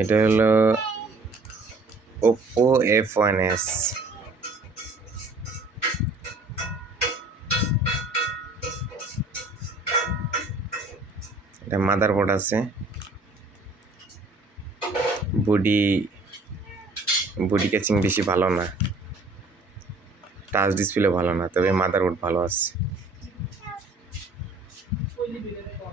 এটা হলো Oppo F one S এটা মাদারবোর্ড আছে। বডি বডি ক্যাচিং বেশি ভালো না। টাচ ডিসপ্লে ভালো না, তবে মাদারবোর্ড ভালো আছে। कोई नहीं बिगड़ेगा